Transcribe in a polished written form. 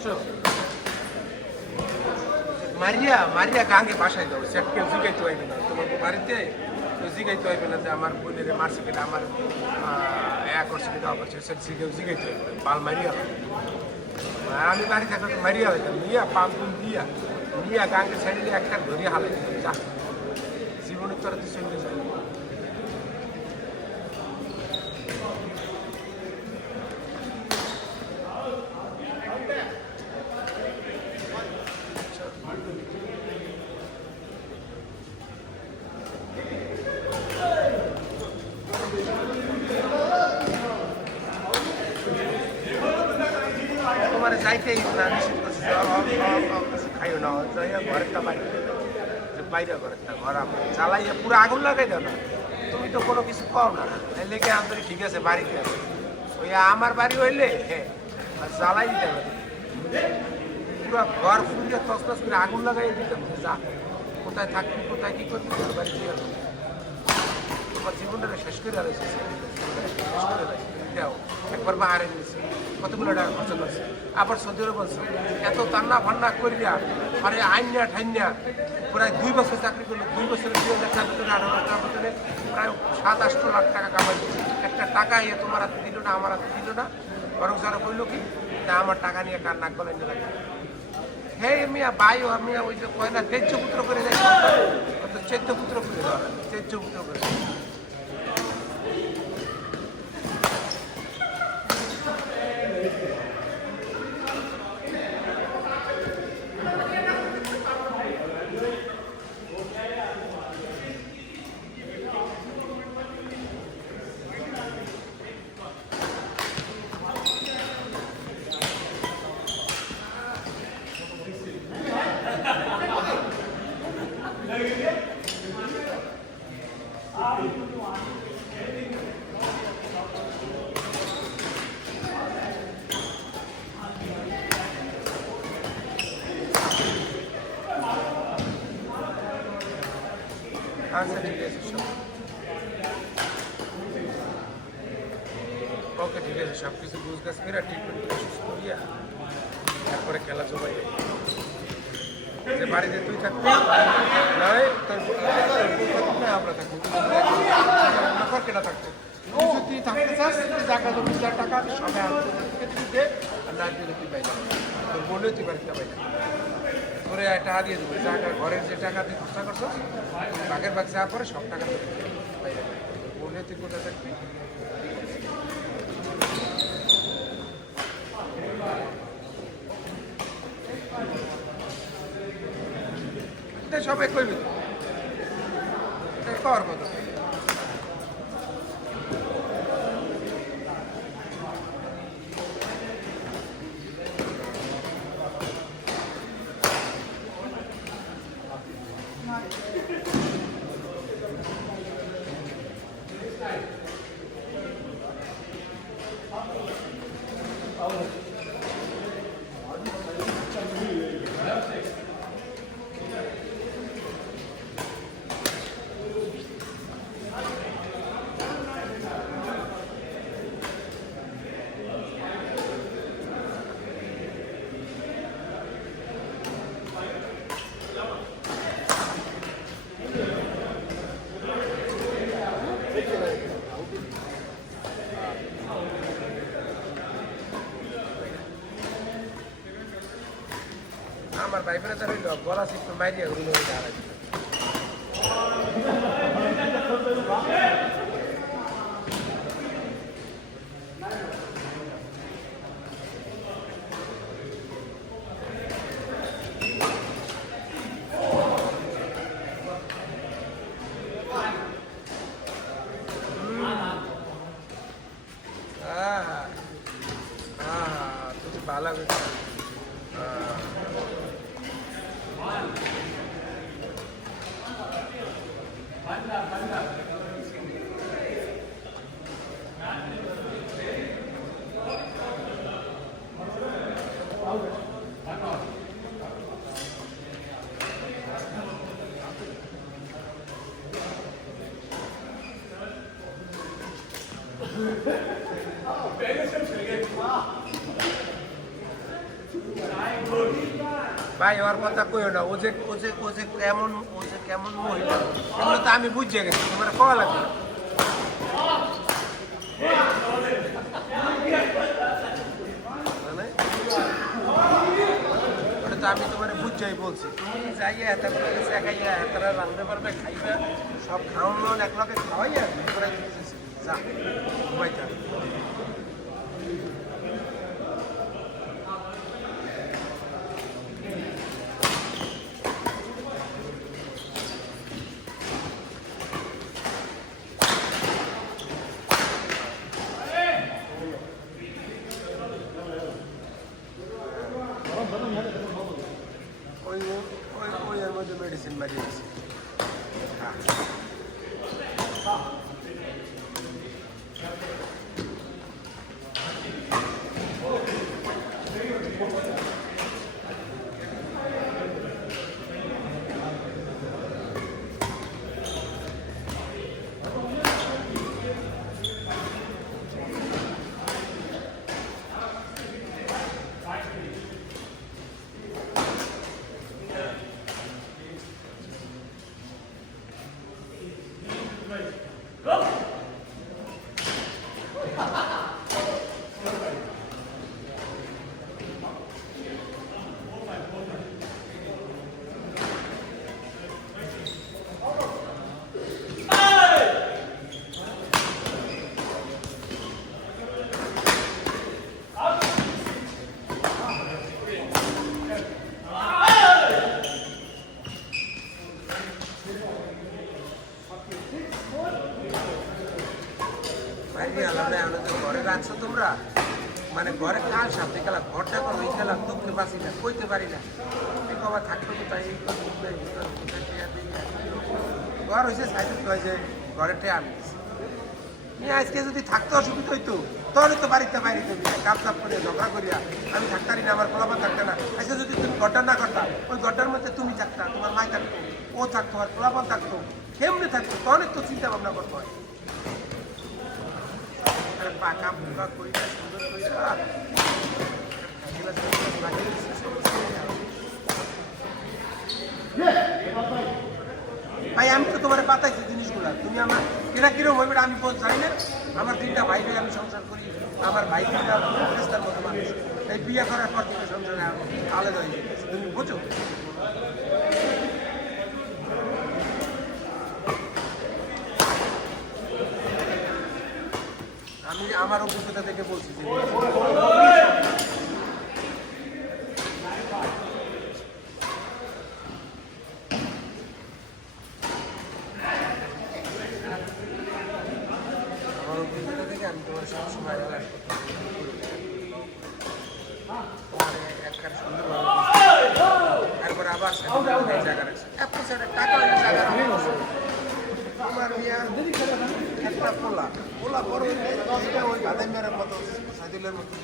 বুঝছো? মারিয়া মারিয়া গাঙ্গে বাসায় দাও, সেট কেউ জিগাইতে পাইবে না তোমার বাড়িতে, কেউ জিগাইতে পাইবে না যে আমার বোনের মারছে কিনা, আমার করছে কিনা করছে, সেট কেউ জিগাইতে পাইবে পাল মারিয়া। আমি বাড়ি থাকলে মারিয়া হইতাম, নিয়া পাম্পুন দিয়া নিয়া গাঙ্গে ছেড়ে একটা ধরিয়ে হালাই দিতাম, যা জীবনের তরাতে চলে যায়। তোমার যাইতেই না, নিষেধ করছে খাইও না, যাইয়া ঘরেরটা বাইরে বাইরে ঘরেরটা ঘর আমার জ্বালাইয়া পুরো আগুন লাগাই দাও না, তুমি তো কোনো কিছু কও না, লেগে আন্তরিক ঠিক আছে বাড়িতে আছে, ওই আমার বাড়ি হইলে হ্যাঁ জ্বালাই দিতে হবে, পুরো ঘর ফুরিয়ে তসতস করে আগুন লাগাই দিতাম, যা কোথায় থাকবি কোথায় কী করবি ঘর বাড়ি দিয়ে তোমার জীবনটা শেষ করে রয়েছে, দেও একবার বাহারে নিয়েছি কতগুলো টাকা খরচ করছে, আবার সৌদিরও বলছে এত টান্না ফান্না করিয়া আরে আইনা ঠাইনা প্রায় 2 বছর চাকরি করলো, 2 বছরে 2004 থেকে 18 বছরে প্রায় 7-8 লাখ টাকা কামাই, একটা টাকা ইয়ে তোমার হাতে দিল না, আমার হাতে দিল না, বরং যারা বললো কি না আমার টাকা নিয়ে কার নাক গলায় নিয়ে লাগে, হে মিয়া ভাই ও মিয়া ওই যে কয় না তেজ্য পুত্র করে দেয়, চৈত্য পুত্র করে দেওয়া, তেজ্য পুত্র করে আচ্ছা ঠিক আছে সব ওকে, ঠিক আছে সব কিছু বুঝ গাছ করে ট্রিটমেন্ট সুস্থ করিয়া তারপরে খেলা জমাই যে বাড়িতে তুই থাকবি নয় তোর আমরা থাকবো, কেনা থাকতো তুই থাকতে চাস, জায়গা জমি যার টাকা সবাই আমাদের তুই দে, আর না দিলে তুই পাই যাবি, তোর বললে তুই বাড়িতে পাই যাবি, তোরে টাকা দিয়ে দেবো, টাকা ঘরের যে টাকা তুই খরচা করছো বাঘের বাঘ যাওয়ার পরে সব টাকা পাই যাবে, বললে তুই কোথায় থাকবি। সবাই করবি কর মতো আমার ভাই বোনের হইল গলা শিখতে মাইরিয়া হইল দাঁড়াই तुझे बाला ভাই ওর কথা কইও না, ও যে কেমন মহিলা এগুলো তো আমি বুঝে গেছি, তোমার কওয়া লাগবে না। মানে ওটা তো আমি তোমার বুঝাই বলছি, তুমি যাইয়া তারা খাইয়া তারা রান্না পারবে খাইবা, সব খাওয়ানো এক লগে খাওয়াইয়া করে যা ঘুমাইতে হবে। ওই এর মধ্যে মেডিসিন মারিয়ে দিচ্ছে। ঘরে রাখছো তোমরা, মানে ঘরে কাল সাথে খেলা ঘরটা করো, ওই খেলা দুঃখে বাঁচি না, কইতে পারি না কবা থাকতো তো তাই ঘর হয়েছে সাইড হয়েছে ঘরে টে আমি আজকে যদি থাকতে অসুবিধা হইতো তাহলে তো বাড়িতে বাইরে তুমি কাপ চাপ করে ঝগড়া করিয়া আমি থাকতারি না, আমার কলাপা থাকতে না। আজকে যদি তুমি ঘরটা না করতা, ওই ঘরটার মধ্যে তুমি থাকতা, তোমার মায় থাকতো, ও থাকতো, আর কলাপা থাকতো, কেমনে থাকতো, তাহলে তো চিন্তা ভাবনা করতে হয়। পাকা পোকা করি না সুন্দর ভাই আমি তো তোমার পাতাইছি জিনিসগুলা, তুমি আমার কেনা কিরম হইবে আমি জানি না। আমার তিনটা ভাই ভাই আমি সংসার করি, আমার ভাই তিনটা ফেরেস্তার মতো মানুষ, এই বিয়ে করার পর থেকে সংসারে আলাদা হয়ে গেছে, তুমি বোঝো। আমি আমার অভিজ্ঞতা থেকে বলছি যে আমি তোমার সবসময় একটা সুন্দরভাবে তারপর আবার জায়গা রাখছে টাকা আমার একটা পোলা পোলা বড় ওই গাঁদাই মেয়ের মতো সাইদুলের মতো